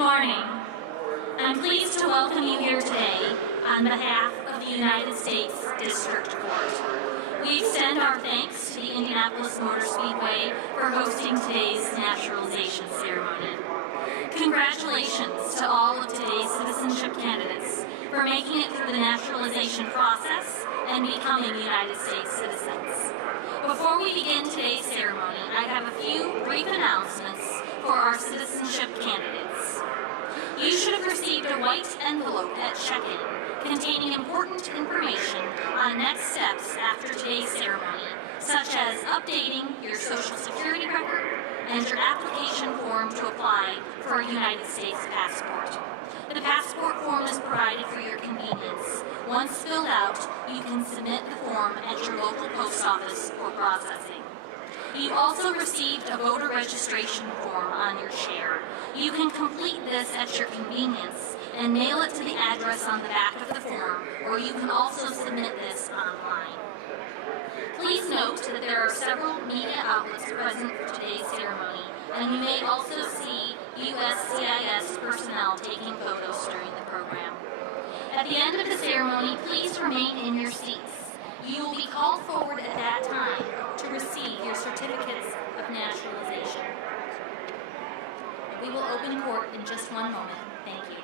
morning. I'm pleased to welcome you here today on behalf of the United States District Court. We extend our thanks to the Indianapolis Motor Speedway for hosting today's naturalization ceremony. Congratulations to all of today's citizenship candidates for making it through the naturalization process and becoming United States citizens. Before we begin today's ceremony, I have a few brief announcements for our citizenship candidates. You should have received a white envelope at check-in containing important information on next steps after today's ceremony, such as updating your Social Security record and your application form to apply for a United States passport. The passport form is provided for your convenience. Once filled out, you can submit the form at your local post office for processing. You also received a voter registration form on your chair. You can complete this at your convenience and mail it to the address on the back of the form, or you can also submit this online. Please note that there are several media outlets present for today's ceremony, and you may also see USCIS personnel taking photos during the program. At the end of the ceremony, please remain in your seats. You will be called forward at that time to receive your certificates of naturalization. We will open court in just one moment. Thank you.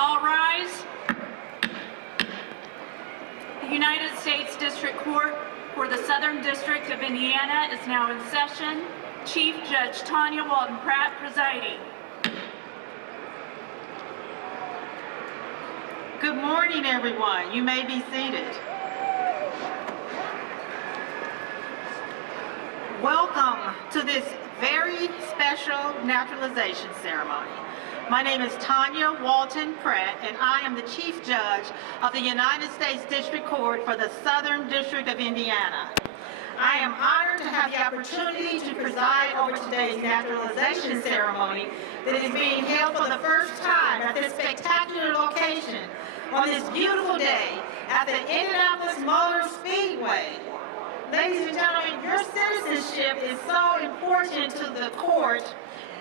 All rise. The United States District Court for the Southern District of Indiana is now in session. Chief Judge Tanya Walton Pratt presiding. Good morning, everyone. You may be seated. Welcome to this very special naturalization ceremony. My name is Tanya Walton Pratt, and I am the Chief Judge of the United States District Court for the Southern District of Indiana. I am honored to have the opportunity to preside over today's naturalization ceremony that is being held for the first time at this spectacular location on this beautiful day at the Indianapolis Motor Speedway. Ladies and gentlemen, your citizenship is so important to the court.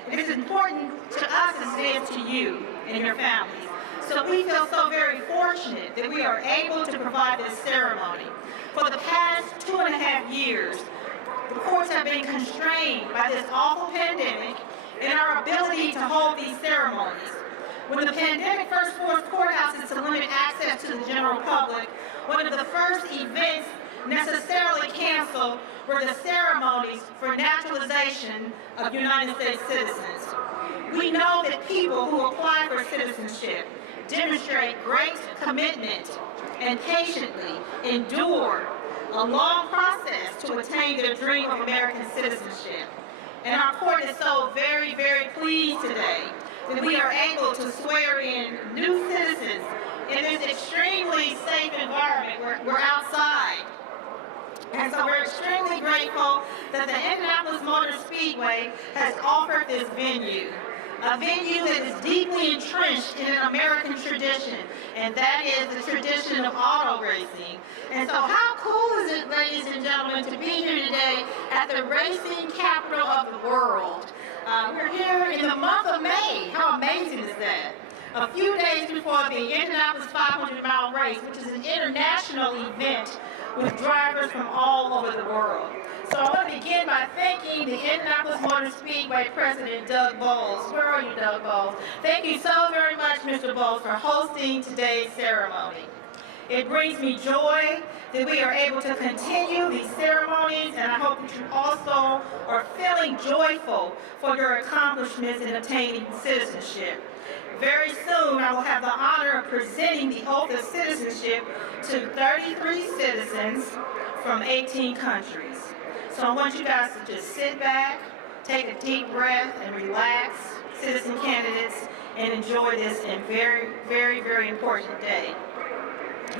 It is important to us as it is to you and your families. So we feel so very fortunate that we are able to provide this ceremony. For the past 2.5 years, the courts have been constrained by this awful pandemic and our ability to hold these ceremonies. When the pandemic first forced courthouses to limit access to the general public, one of the first events necessarily canceled were the ceremonies for naturalization of United States citizens. We know that people who apply for citizenship demonstrate great commitment and patiently endure a long process to attain their dream of American citizenship. And our court is so very, very pleased today that we are able to swear in new citizens in this extremely safe environment. We're outside. And so we're extremely grateful that the Indianapolis Motor Speedway has offered this venue. A venue that is deeply entrenched in an American tradition, and that is the tradition of auto racing. And so how cool is it, ladies and gentlemen, to be here today at the racing capital of the world? We're here in the month of May. How amazing is that? A few days before the Indianapolis 500-mile race, which is an international event with drivers from all over the world. So I want to begin by thanking the Indianapolis Motor Speedway President, Doug Bowles. Where are you, Doug Bowles? Thank you so very much, Mr. Bowles, for hosting today's ceremony. It brings me joy that we are able to continue these ceremonies, and I hope that you also are feeling joyful for your accomplishments in obtaining citizenship. Very soon, I will have the honor of presenting the oath of citizenship to 33 citizens from 18 countries. So I want you guys to just sit back, take a deep breath, and relax, citizen candidates, and enjoy this very, very, very important day.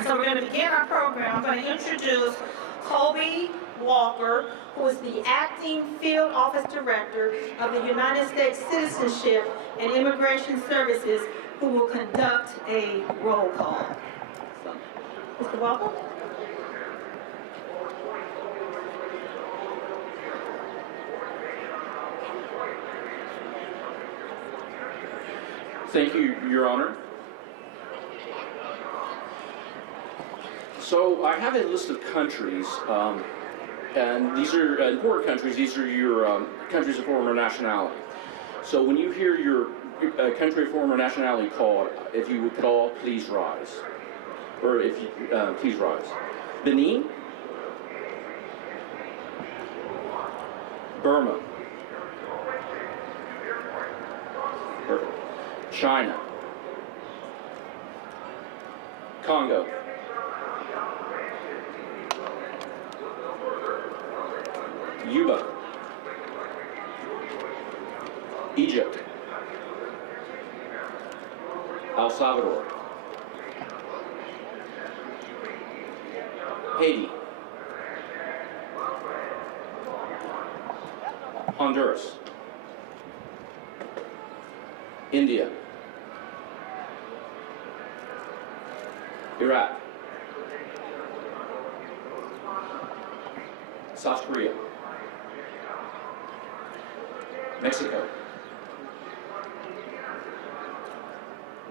So we're going to begin our program. I'm going to introduce Colby Walker, who is the Acting Field Office Director of the United States Citizenship and Immigration Services, who will conduct a roll call. So, Mr. Walker? Thank you, Your Honor. So I have a list of countries, and these are important countries. These are your countries of former nationality. So when you hear your country of former nationality called, if you would all please rise. Or if you, please rise. Benin, Burma, perfect. China, Congo, Cuba, Egypt, El Salvador, Haiti, Honduras, India, Iraq, South Korea, Mexico,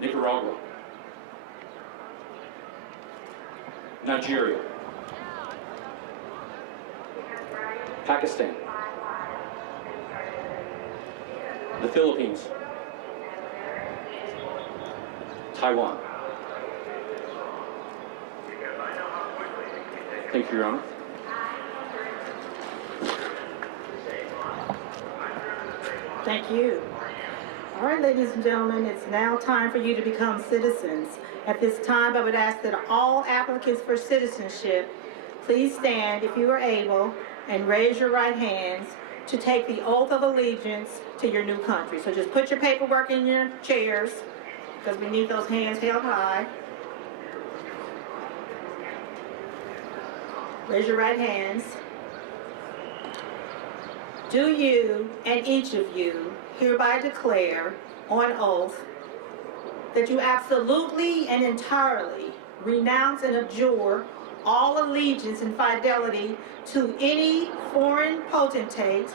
Nicaragua, Nigeria, Pakistan, the Philippines, Taiwan. Thank you, Your Honor. Thank you. All right, ladies and gentlemen, it's now time for you to become citizens. At this time, I would ask that all applicants for citizenship please stand, if you are able, and raise your right hands to take the oath of allegiance to your new country. So just put your paperwork in your chairs, because we need those hands held high. Raise your right hands. Do you and each of you hereby declare on oath that you absolutely and entirely renounce and abjure all allegiance and fidelity to any foreign potentate,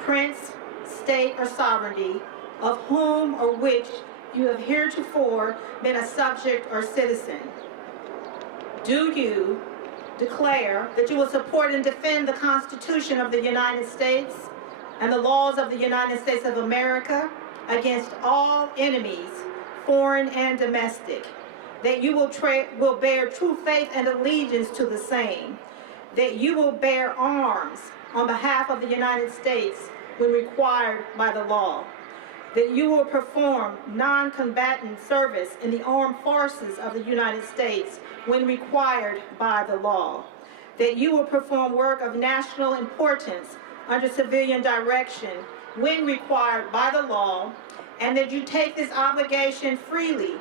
prince, state, or sovereignty of whom or which you have heretofore been a subject or citizen? Do you declare that you will support and defend the Constitution of the United States and the laws of the United States of America against all enemies, foreign and domestic, that you will bear true faith and allegiance to the same, that you will bear arms on behalf of the United States when required by the law, that you will perform non-combatant service in the armed forces of the United States when required by the law, that you will perform work of national importance under civilian direction when required by the law, and that you take this obligation freely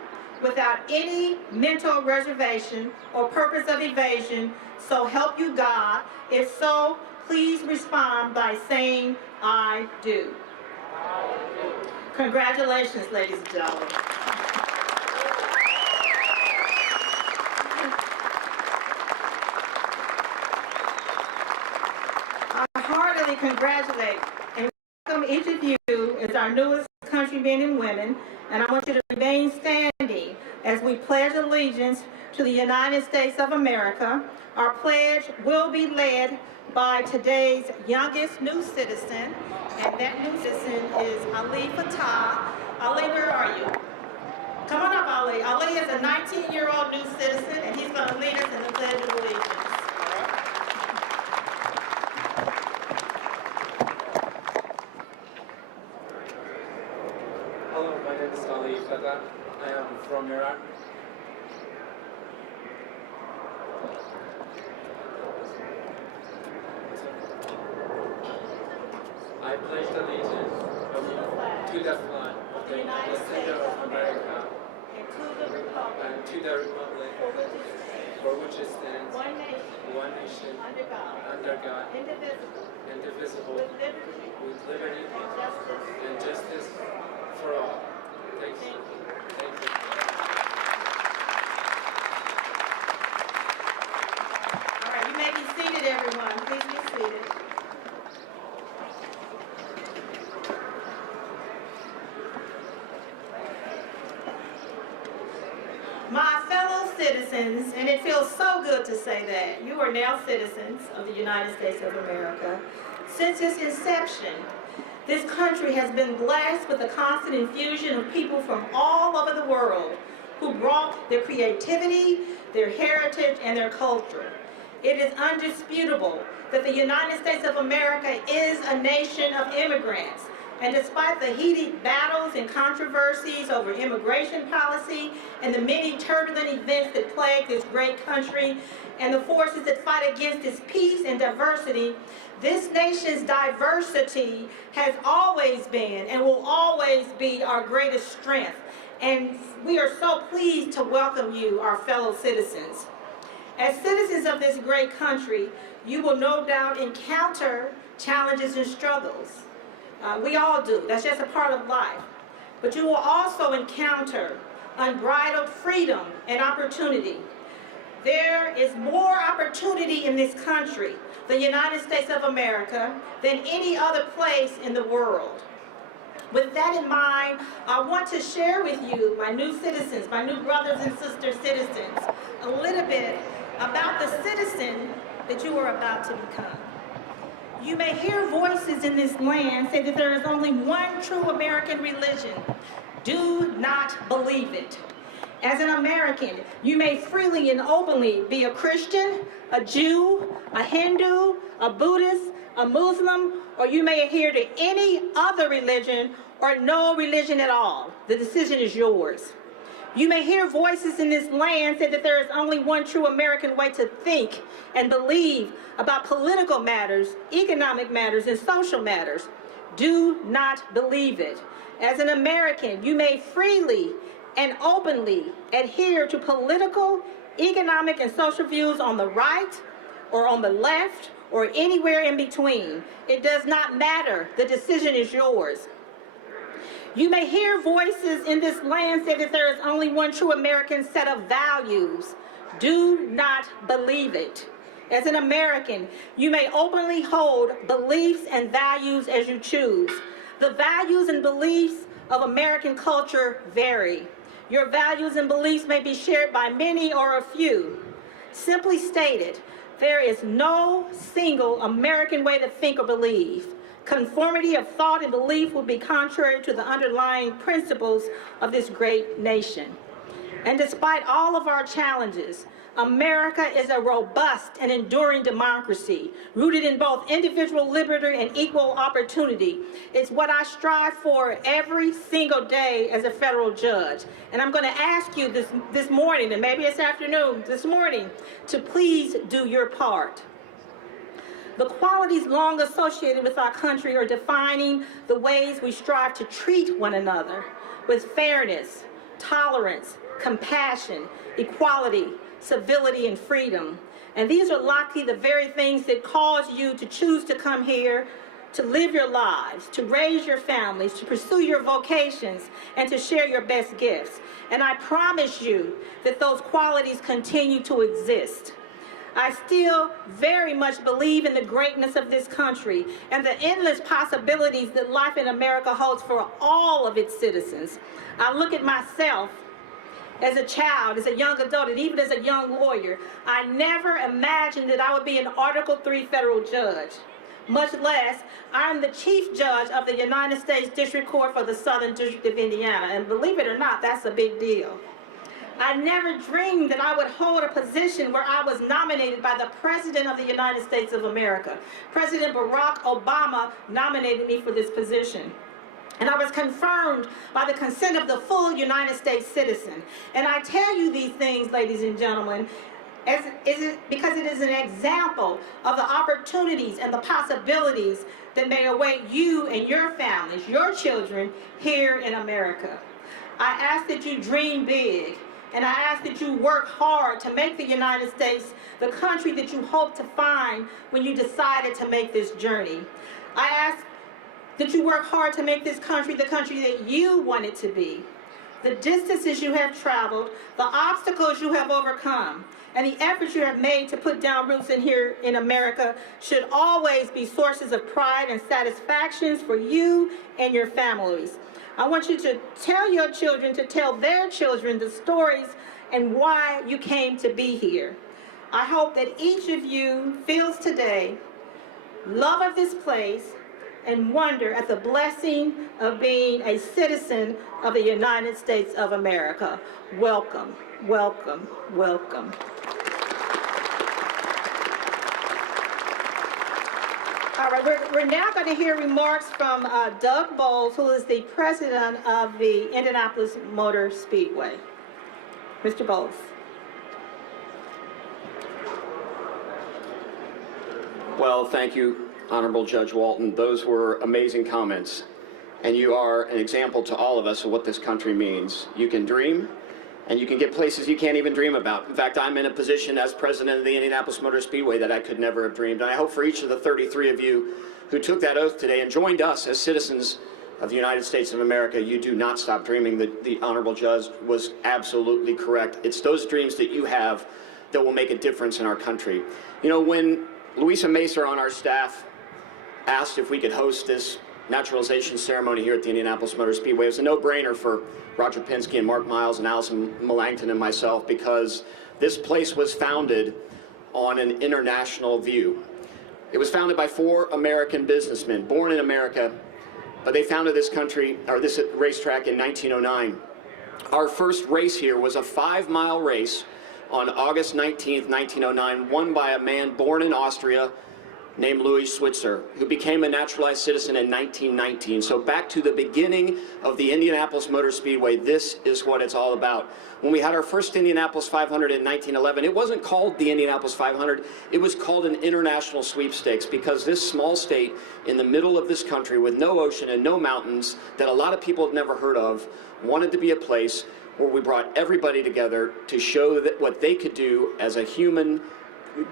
without any mental reservation or purpose of evasion, so help you God. If so, please respond by saying, I do. Congratulations, ladies and gentlemen. I heartily congratulate and welcome each of you as our newest countrymen and women, and I want you to remain standing as we pledge allegiance to the United States of America. Our pledge will be led by today's youngest new citizen, and that new citizen is Ali Fatah. Ali, where are you? Come on up, Ali. Ali is a 19-year-old new citizen, and he's going to lead us in the Pledge of Allegiance. Hello, my name is Ali Fatah. I am from Iran. I pledge allegiance to the flag of the United States of America and to the republic for which it stands, one nation, under God, indivisible, with liberty and justice for all. Thank you. Thank you. All right, you may be seated, everyone. Please be seated. My fellow citizens, and it feels so good to say that, you are now citizens of the United States of America. Since its inception, this country has been blessed with a constant infusion of people from all over the world who brought their creativity, their heritage, and their culture. It is undisputable that the United States of America is a nation of immigrants. And despite the heated battles and controversies over immigration policy and the many turbulent events that plague this great country and the forces that fight against its peace and diversity, this nation's diversity has always been and will always be our greatest strength. And we are so pleased to welcome you, our fellow citizens. As citizens of this great country, you will no doubt encounter challenges and struggles. We all do. That's just a part of life. But you will also encounter unbridled freedom and opportunity. There is more opportunity in this country, the United States of America, than any other place in the world. With that in mind, I want to share with you, my new citizens, my new brothers and sister citizens, a little bit about the citizen that you are about to become. You may hear voices in this land say that there is only one true American religion. Do not believe it. As an American, you may freely and openly be a Christian, a Jew, a Hindu, a Buddhist, a Muslim, or you may adhere to any other religion or no religion at all. The decision is yours. You may hear voices in this land say that there is only one true American way to think and believe about political matters, economic matters, and social matters. Do not believe it. As an American, you may freely and openly adhere to political, economic, and social views on the right or on the left or anywhere in between. It does not matter. The decision is yours. You may hear voices in this land say that there is only one true American set of values. Do not believe it. As an American, you may openly hold beliefs and values as you choose. The values and beliefs of American culture vary. Your values and beliefs may be shared by many or a few. Simply stated, There is no single American way to think or believe. Conformity of thought and belief would be contrary to the underlying principles of this great nation. And despite all of our challenges, America is a robust and enduring democracy, rooted in both individual liberty and equal opportunity. It's what I strive for every single day as a federal judge. And I'm going to ask you this morning, and maybe this afternoon, this morning, to please do your part. The qualities long associated with our country are defining the ways we strive to treat one another with fairness, tolerance, compassion, equality, civility, and freedom. And these are likely the very things that cause you to choose to come here, to live your lives, to raise your families, to pursue your vocations, and to share your best gifts. And I promise you that those qualities continue to exist. I still very much believe in the greatness of this country and the endless possibilities that life in America holds for all of its citizens. I look at myself as a child, as a young adult, and even as a young lawyer. I never imagined that I would be an Article III federal judge, much less I'm the Chief Judge of the United States District Court for the Southern District of Indiana. And believe it or not, that's a big deal. I never dreamed that I would hold a position where I was nominated by the President of the United States of America. President Barack Obama nominated me for this position. And I was confirmed by the consent of the full United States citizen. And I tell you these things, ladies and gentlemen, because it is an example of the opportunities and the possibilities that may await you and your families, your children, here in America. I ask that you dream big, and I ask that you work hard to make the United States the country that you hope to find when you decided to make this journey. I ask that you work hard to make this country the country that you want it to be. The distances you have traveled, the obstacles you have overcome, and the efforts you have made to put down roots in here in America should always be sources of pride and satisfactions for you and your families. I want you to tell your children to tell their children the stories and why you came to be here. I hope that each of you feels today love of this place and wonder at the blessing of being a citizen of the United States of America. Welcome, welcome, welcome. All right, we're now going to hear remarks from Doug Bowles, who is the president of the Indianapolis Motor Speedway. Mr. Bowles. Well, thank you, Honorable Judge Walton. Those were amazing comments, and you are an example to all of us of what this country means. You can dream, and you can get places you can't even dream about. In fact, I'm in a position as president of the Indianapolis Motor Speedway that I could never have dreamed. And I hope for each of the 33 of you who took that oath today and joined us as citizens of the United States of America, you do not stop dreaming. The Honorable Judge was absolutely correct. It's those dreams that you have that will make a difference in our country. You know, when Louisa Macer on our staff asked if we could host this naturalization ceremony here at the Indianapolis Motor Speedway, it was a no-brainer for Roger Penske and Mark Miles and Allison Millangton and myself, because this place was founded on an international view. It was founded by 4 American businessmen, born in America, but they founded this country, or this racetrack, in 1909. Our first race here was a 5-mile race on August 19th, 1909, won by a man born in Austria named Louis Switzer, who became a naturalized citizen in 1919. So back to the beginning of the Indianapolis Motor Speedway, this is what it's all about. When we had our first Indianapolis 500 in 1911, it wasn't called the Indianapolis 500, it was called an international sweepstakes, because this small state in the middle of this country with no ocean and no mountains that a lot of people had never heard of wanted to be a place where we brought everybody together to show that what they could do as a human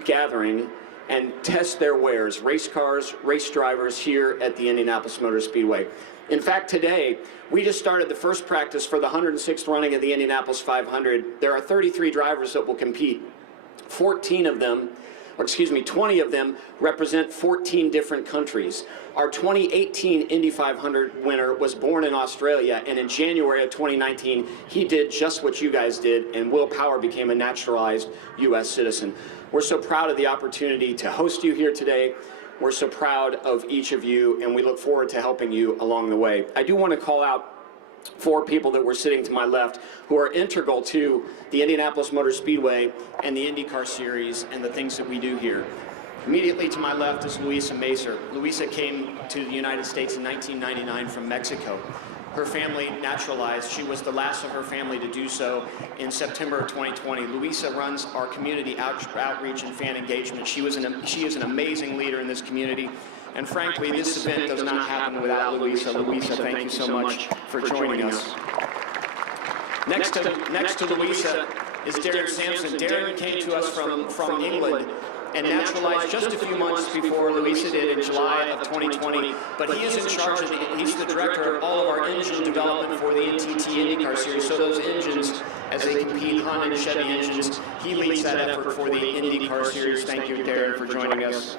gathering and test their wares, race cars, race drivers here at the Indianapolis Motor Speedway. In fact, today, we just started the first practice for the 106th running of the Indianapolis 500. There are 33 drivers that will compete. 14 of them 20 of them represent 14 different countries. Our 2018 Indy 500 winner was born in Australia, and in January of 2019, he did just what you guys did, and Will Power became a naturalized U.S. citizen. We're so proud of the opportunity to host you here today. We're so proud of each of you, and we look forward to helping you along the way. I do want to call out 4 people that were sitting to my left who are integral to the Indianapolis Motor Speedway and the IndyCar Series and the things that we do here. Immediately to my left is Luisa Macer. Luisa came to the United States in 1999 from Mexico. Her family naturalized. She was the last of her family to do so in September of 2020. Luisa runs our community outreach and fan engagement. She is an amazing leader in this community. And frankly, this event does not happen without Luisa. Luisa, thank you so much for joining us. Next to Luisa is Darren Sampson. Darren came to us from England and naturalized just a few months before Luisa did in July of 2020. But he is in charge of he's the director of all of our engine development for the NTT IndyCar Series. So those engines, as they compete, Honda and Chevy engines, he leads that effort for the IndyCar Series. Thank you, Darren, for joining us.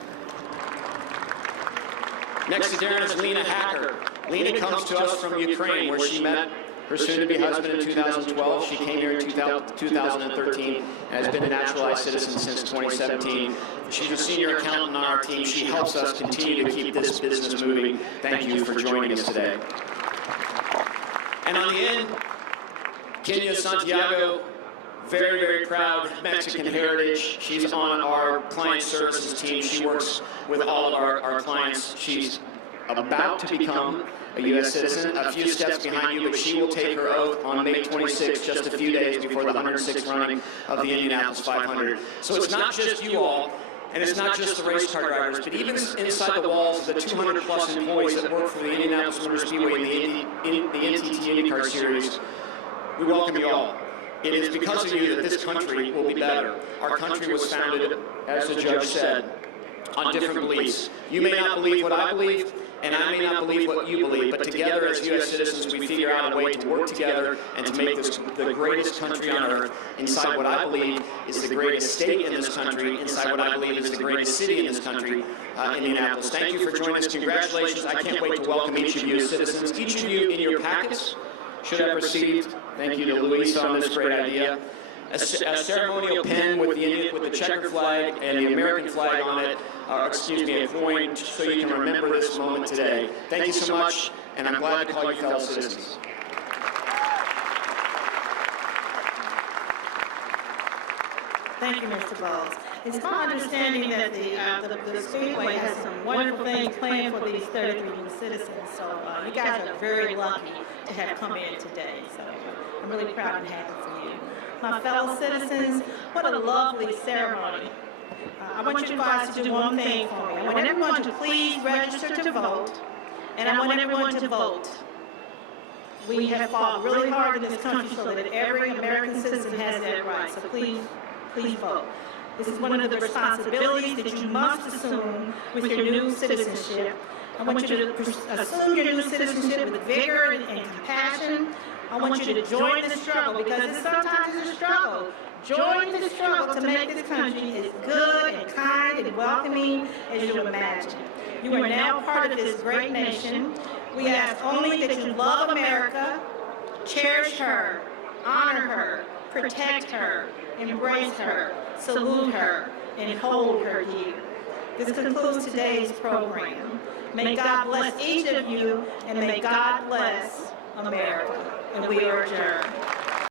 Next to Darren is Lena Hacker. Lena comes to us from Ukraine, where she met her soon-to-be husband in 2012. She came here in 2013 and has been a naturalized citizen since 2017. She's a senior accountant on our team. She helps us continue to keep this business moving. Thank you for joining us today. And on the end, Kenya Santiago, very, very proud Mexican heritage. She's on our client services team. She works with all of our clients. She's about to become a U.S. citizen, a few steps behind you, but she will take her oath on May 26th, just a few days before the 106th running of the Indianapolis 500. So it's not just you all, and it's not just the race car drivers, but even inside the walls of the 200-plus employees that work for the Indianapolis Motor Speedway and the NTT IndyCar Series, we welcome you all. It is because of you that this country will be better. Our country was founded, as the judge said, on different beliefs. You may not believe what I believe, and I may not believe what you believe, but together as U.S. citizens, we figure out a way to work together and to make this the greatest country on earth inside what I believe is the greatest state in this country, inside what I believe is the greatest city in this country, Indianapolis. Thank you for joining us. Congratulations. I can't wait to welcome each of you as citizens. Each of you in your packets should have received, thank you to Luisa on this great idea, a ceremonial pin with the checkered flag and the American flag on it, a coin, so you can remember this moment today. Thank you so much, and I'm glad to call you fellow citizens. Thank you, Mr. Bowles. It's my understanding that the Speedway has some wonderful things planned for these 33 new citizens, so you guys are very lucky to have come in today. So I'm really proud and happy for you. My fellow citizens, what a lovely ceremony. I want you guys to do one thing for me. I want everyone to please register to vote, and I want everyone to vote. We have fought really hard in this country so that every American citizen has that right, so please vote. This is one of the responsibilities that you must assume with your new citizenship. I want you to assume your new citizenship with vigor and compassion. I want you to join the struggle, because sometimes it's a struggle. Join the struggle to make this country as good and kind and welcoming as you imagine. You are now part of this great nation. We ask only that you love America, cherish her, honor her, protect her, embrace her, salute her, and hold her dear. This concludes today's program. May God bless each of you, and may God bless America. And we are adjourned.